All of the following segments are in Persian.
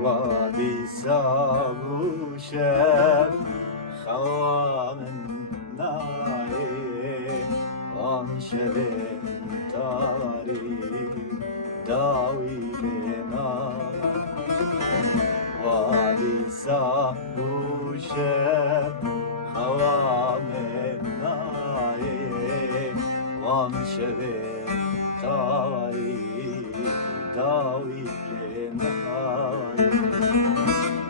وادي سابوشم خوام الناي وانشلم تاري داوي لنا وادي سابوشم خوام الناي وانشلم تاري داوي لنا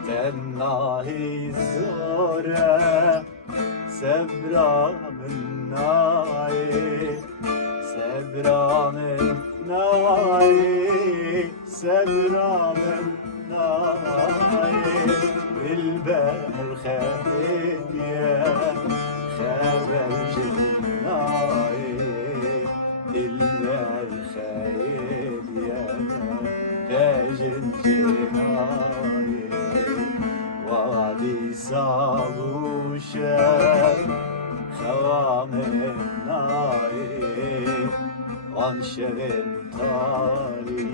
تناهي زوره سبرامن ناي سبرامن ناي سبرامن ناي بالبرخين يا خبر جناي بالبرخين يا تاجن جناي وادي سابوشم خوام الناي وانشرم تاري